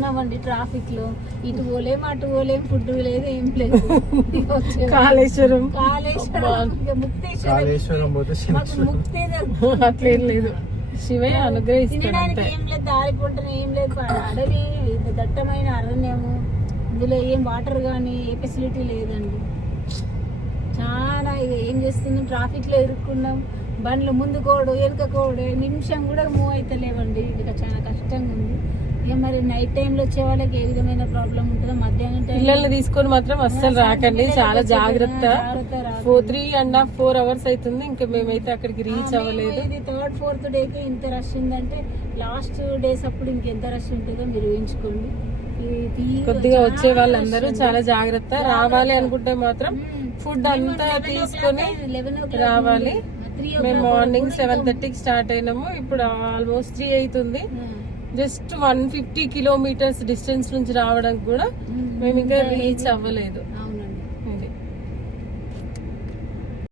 ఉన్నామండి ట్రాఫిక్ లో. ఇటు పోలేం అటు పోలేం, ఫుడ్ లేదు ఏం లేదు. కాళేశ్వరం కాళేశ్వరం పోతే అట్లేం లేదు, శివయ్య అనుగ్రహిస్తాడు. తినడానికి ఏం లేదు, దారి పొంటనే ఏం లేదు, అడవి దట్టమైన అరణ్యము. ఇందులో ఏం వాటర్ కానీ ఏ ఫెసిలిటీ లేదండి. చాలా ఇది ఏం చేస్తున్నాం, ట్రాఫిక్ లో ఇరుక్కున్నాం. బండ్లు ముందు కోడు వెనుక కోడు, నిమిషం కూడా మూవ్ అయితే లేవండి. ఇక చాలా కష్టంగా ఉంది. ఇక మరి నైట్ టైంలో వచ్చే వాళ్ళకి ఏ విధమైన ప్రాబ్లం ఉంటుందో, మధ్యాహ్నం టైం పిల్లల్ని తీసుకొని మాత్రం అస్సలు రాకండి, చాలా జాగ్రత్త. 3.5-4 hours అవుతుంది, ఇంకా మేమైతే అక్కడికి రీచ్ అవ్వలేదు. ఇది 3rd 4th డేకి ఇంత రష్ ఉందంటే లాస్ట్ డేస్ అప్పుడు ఇంకెంత రష్ ఉంటుందో మీరు ఊహించుకోండి. కొద్దిగా వచ్చే వాళ్ళందరూ చాలా జాగ్రత్త. రావాలి అనుకుంటే మాత్రం ఫుడ్ అంతా తీసుకొని రావాలి. మేము మార్నింగ్ 7:30కి స్టార్ట్ అయినాము, ఇప్పుడు ఆల్మోస్ట్ 3 అవుతుంది. జస్ట్ 150 kilometers డిస్టెన్స్ నుంచి రావడానికి కూడా మేము ఇంకా రీచ్ అవ్వలేదు.